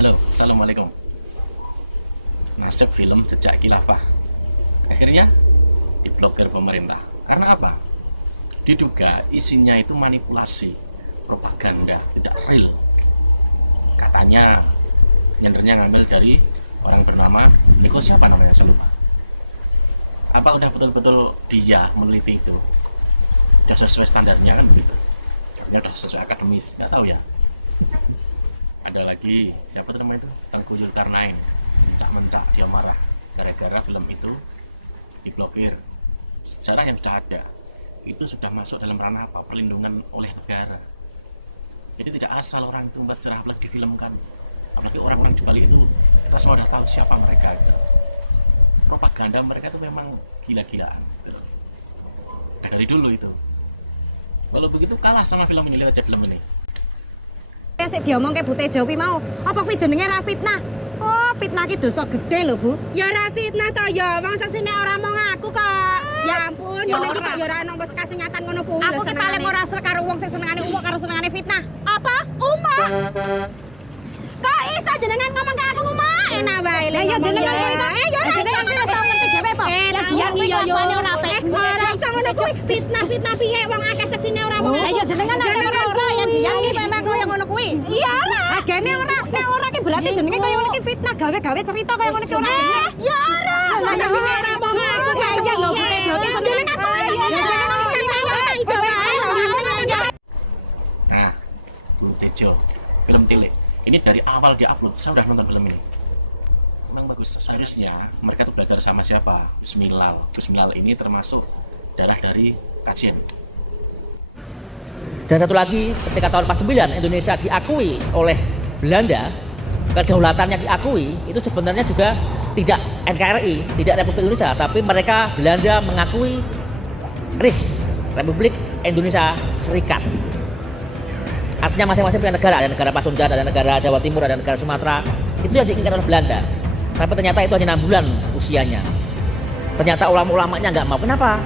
Halo, assalamualaikum. Nasib film Jejak Khilafah akhirnya diblokir pemerintah. Karena apa? Diduga isinya itu manipulasi, propaganda, tidak real. Katanya nyendernya ngambil dari orang bernama Niko, siapa namanya saya lupa. Apa udah betul-betul dia meneliti itu? Sudah sesuai standarnya kan begitu? Ternyata sesuai akademis, nggak tahu ya. Ada lagi siapa tuh namanya itu, Tengku Zulkarnain, mencak-mencak dia marah gara-gara film itu diblokir. Sekarang yang sudah ada itu sudah masuk dalam ranah apa, perlindungan oleh negara. Jadi tidak asal orang itu membuat sejarah lagi difilmkan, apalagi orang-orang di balik itu kita semua sudah tahu siapa mereka gitu. Propaganda mereka itu memang gila-gilaan gitu. Nah, dari dulu itu. Walau begitu kalah sama film ini, lihat aja film ini. Sik diomong ke Bu Tejo kuwi mau. Apa kuwi jenenge ra fitnah? Oh, fitnah ki dosa gede lho, Bu. Ya ra fitnah to ya, wong sesine ora mau ngaku kok. Ya ampun, ngene iki kok ya ora ana wis kasingatan ngono kuwi. Aku ki paling ora sel karo wong sing senengane umuk karo senengane fitnah. Apa? Umah. Kok iso jenengan ngomong ke aku umah? Enak wae lho. Ya jenengan kok itu. Ya jenengan ki wis ngerti dhewe apa? Lah dia kuwi kuwi yo kelakuane ora apik. Ora iso ngono kuwi. Fitnah piye wong akeh sesine ora mau. Lah ya jenengan nek ora yang dia ki memang koyo ngono kuwi. Iya ora. Agene ora, nek ora ki berarti jenenge koyo ngono ki fitnah, gawe-gawe cerita koyo ngono ki ora bener. Ya ora. Lah ya ora mau ngaku. Ya iya lho Bu Tejo ki jenengan Nah, Bu Tejo, film Tilik. Ini dari awal diupload, saya udah nonton film ini. Memang bagus. Seharusnya mereka tuh belajar sama siapa? Gus Milal. Gus Milal ini termasuk darah dari Kasim. Dan satu lagi, ketika tahun 49 Indonesia diakui oleh Belanda, kedaulatannya diakui, itu sebenarnya juga tidak NKRI, tidak Republik Indonesia, tapi mereka Belanda mengakui RIS, Republik Indonesia Serikat. Artinya masing-masing punya negara, ada negara Pasundan, ada negara Jawa Timur, ada negara Sumatera. Itu yang diinginkan oleh Belanda. Tapi ternyata itu hanya 6 bulan usianya. Ternyata ulama-ulamanya nggak mau. Kenapa?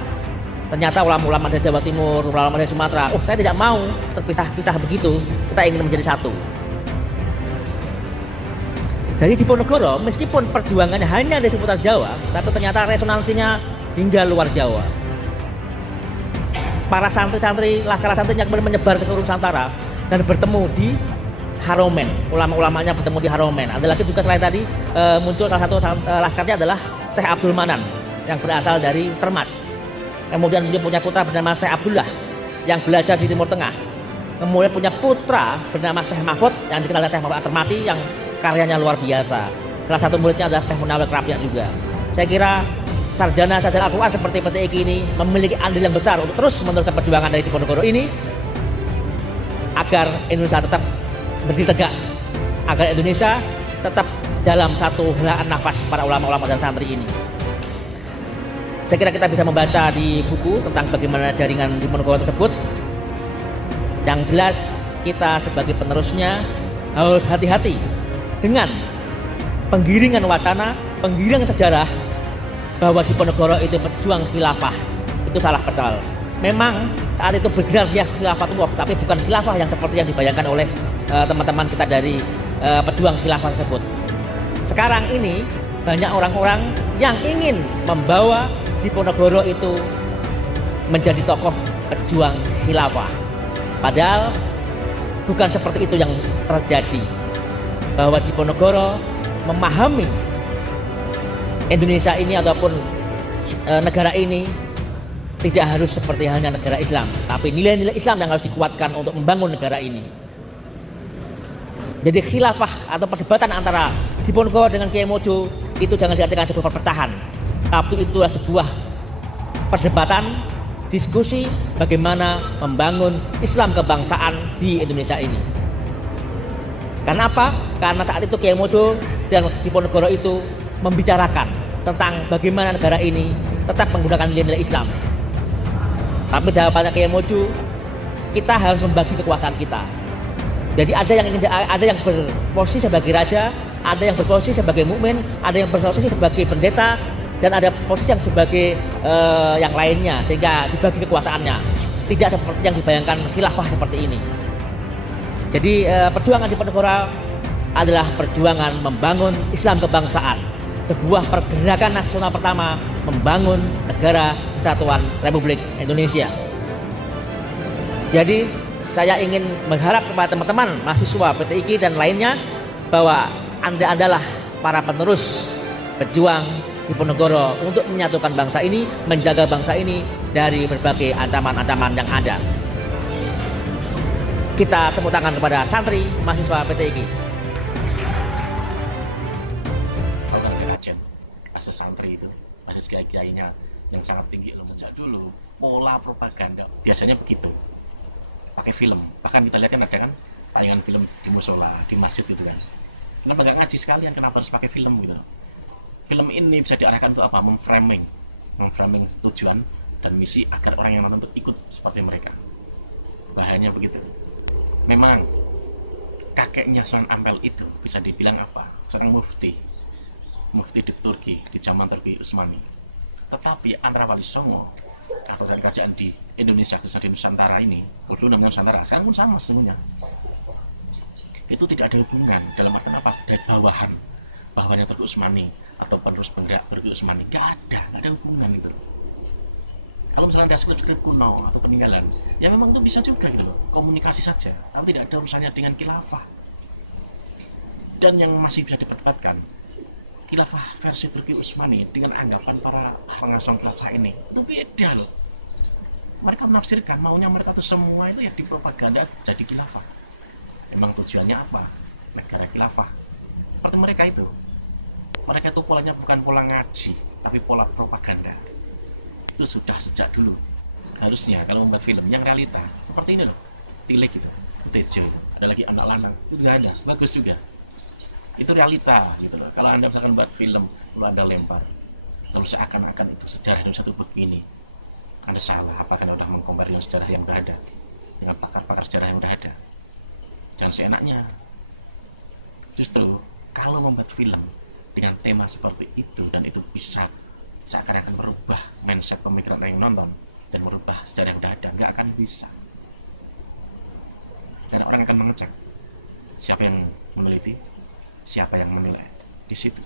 Ternyata ulama-ulama dari Jawa Timur, ulama dari Sumatera, oh saya tidak mau terpisah-pisah begitu. Kita ingin menjadi satu. Dari Diponegoro, meskipun perjuangannya hanya di seputar Jawa, tapi ternyata resonansinya hingga luar Jawa. Para santri-santri, laskar santrinya kemudian menyebar ke seluruh Nusantara dan bertemu di Haromen. Ulama-ulamanya bertemu di Haromen. Ada lagi juga selain tadi muncul salah satu laskarnya adalah Syekh Abdul Manan yang berasal dari Termas. Kemudian dia punya putra bernama Syekh Abdullah yang belajar di Timur Tengah. Kemudian punya putra bernama Syekh Mahfud yang dikenal Syekh Mahfud Termasi yang karyanya luar biasa. Salah satu muridnya adalah Syekh Munawir Rabi'ah juga. Saya kira sarjana Al-Quran seperti PTIQ ini memiliki andil yang besar untuk terus meneruskan perjuangan dari Diponegoro ini agar Indonesia tetap berdiri tegak, agar Indonesia tetap dalam satu helaan nafas para ulama-ulama dan santri ini. Saya kira kita bisa membaca di buku tentang bagaimana jaringan Diponegoro tersebut. Yang jelas kita sebagai penerusnya harus hati-hati dengan penggiringan wacana, penggiringan sejarah bahwa Diponegoro itu pejuang khilafah. Itu salah betul. Memang saat itu bergerak dia khilafatullah, tapi bukan khilafah yang seperti yang dibayangkan oleh teman-teman kita dari pejuang khilafah tersebut. Sekarang ini banyak orang-orang yang ingin membawa Diponegoro itu menjadi tokoh pejuang khilafah. Padahal bukan seperti itu yang terjadi. Bahwa Diponegoro memahami Indonesia ini ataupun negara ini tidak harus seperti hanya negara Islam, tapi nilai-nilai Islam yang harus dikuatkan untuk membangun negara ini. Jadi khilafah atau perdebatan antara Diponegoro dengan Kiai Mojo itu jangan diartikan sebuah perpecahan, tapi itulah sebuah perdebatan, diskusi bagaimana membangun Islam kebangsaan di Indonesia ini. Karena apa? Karena saat itu Kiai Mojo dan Diponegoro itu membicarakan tentang bagaimana negara ini tetap menggunakan nilai-nilai Islam. Tapi jawabannya Kiai Mojo, kita harus membagi kekuasaan kita. Jadi ada yang berposisi sebagai raja, ada yang berposisi sebagai mukmin, ada yang berposisi sebagai pendeta, dan ada posisi yang sebagai yang lainnya, sehingga dibagi kekuasaannya. Tidak seperti yang dibayangkan khilafah seperti ini. Jadi perjuangan Diponegoro adalah perjuangan membangun Islam kebangsaan, sebuah pergerakan nasional pertama membangun negara kesatuan Republik Indonesia. Jadi saya ingin mengharap kepada teman-teman mahasiswa PTIK dan lainnya bahwa Anda adalah para penerus pejuang Diponegoro untuk menyatukan bangsa ini, menjaga bangsa ini dari berbagai ancaman-ancaman yang ada. Kita tepuk tangan kepada santri mahasiswa PTIK. Tahu kan ada kajian basis santri itu, basis kiai-kiainya yang sangat tinggi ilmu. Sejak dulu pola propaganda biasanya begitu, pakai film. Bahkan kita lihat kan ada kan tayangan film di musola, di masjid gitu kan. Kenapa nggak ngaji sekalian? Kenapa harus pakai film gitu? Film ini bisa diarahkan untuk apa? Memframing tujuan dan misi agar orang yang nonton ikut seperti mereka. Bahayanya begitu. Memang kakeknya Sunan Ampel itu bisa dibilang apa? Seorang mufti di Turki, di zaman Turki Utsmani. Tetapi Andra Wali Songo, kerajaan di Indonesia, khususnya di Nusantara ini, itu namanya Nusantara, sekarang pun sama semuanya. Itu tidak ada hubungan dalam artian apa? Dari bawahannya Turki Utsmani atau penerus penggerak Turki Utsmani, nggak ada hubungan gitu loh. Kalau misalnya ada skrip kuno atau peninggalan, ya memang itu bisa juga gitu loh, komunikasi saja, tapi tidak ada urusannya dengan khilafah. Dan yang masih bisa diperdebatkan, khilafah versi Turki Utsmani dengan anggapan para pengasong khilafah ini, itu beda loh. Mereka menafsirkan, maunya mereka itu semua itu ya dipropaganda jadi khilafah. Memang tujuannya apa? Negara khilafah. Seperti mereka itu polanya bukan pola ngaji, tapi pola propaganda. Itu sudah sejak dulu. Harusnya kalau membuat film yang realita seperti ini loh, Tilik itu, Tejo itu, ada lagi Anak Lanang, itu juga ada, bagus juga. Itu realita gitu loh. Kalau Anda misalkan buat film, lalu Anda lempar, kalau seakan-akan itu sejarah dari satu begini, Anda salah. Apakah Anda sudah mengkompar dengan sejarah yang sudah ada, dengan pakar-pakar sejarah yang sudah ada? Jangan seenaknya. Justru kalau membuat film dengan tema seperti itu, dan itu bisa seakan-akan merubah mindset pemikiran orang yang nonton dan merubah sejarah yang sudah ada, nggak akan bisa. Karena orang akan mengecek siapa yang meneliti, siapa yang menilai di situ.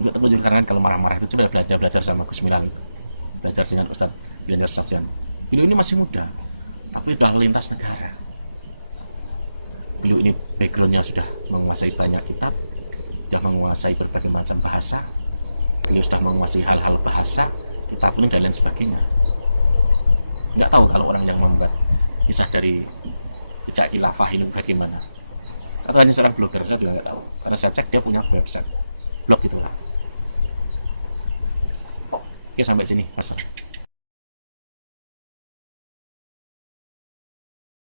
Juga tentu juga karena kalau marah-marah itu coba belajar sama Gus Miral itu, belajar dengan Ustadz Zainal Safyan. Beliau ini masih muda, tapi sudah lintas negara. Beliau ini backgroundnya sudah menguasai banyak kitab, sudah menguasai berbagai macam bahasa. Beliau sudah menguasai hal-hal bahasa, kitab ini dan lain sebagainya. Nggak tahu kalau orang yang membuat kisah dari kisah khilafah ini bagaimana. Atau hanya seorang blogger, saya juga nggak tahu. Karena saya cek dia punya website, blog gitu lah. Oke, sampai sini masalah.